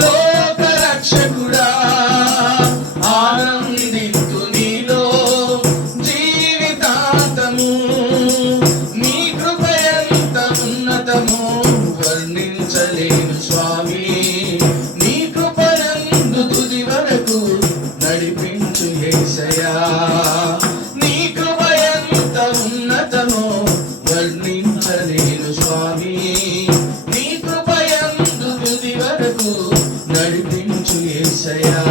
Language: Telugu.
లోక రక్షకుడా ఆనందింతు నీలో జీవితాంతము. నీ కృప ఎంత ఉన్నతమో వర్ణించలేను స్వామి. నీ కృపయందు తుది వరకు నడిపించు యేసయ్యా. నీ కృప ఎంత ఉన్నతమో వర్ణించలేను స్వామి. నీ కృపయందు తుది వరకు నడిపించు యేసయ్యా.